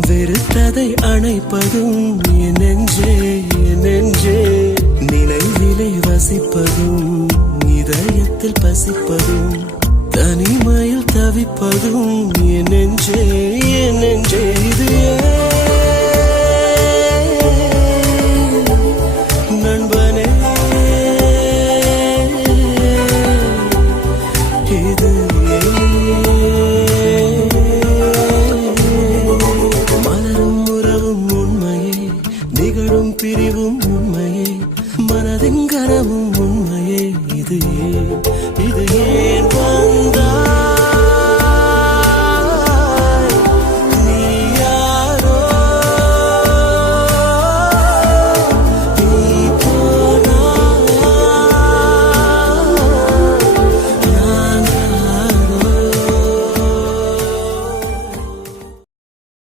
வெறுத்ததை அணைப்பதும் என் நெஞ்சே என் நெஞ்சே, நினைவிலை வசிப்பதும் இதயத்தில் பசிப்பதும் தனிமையில் தவிப்பதும் என் நெஞ்சே என் நெஞ்சே.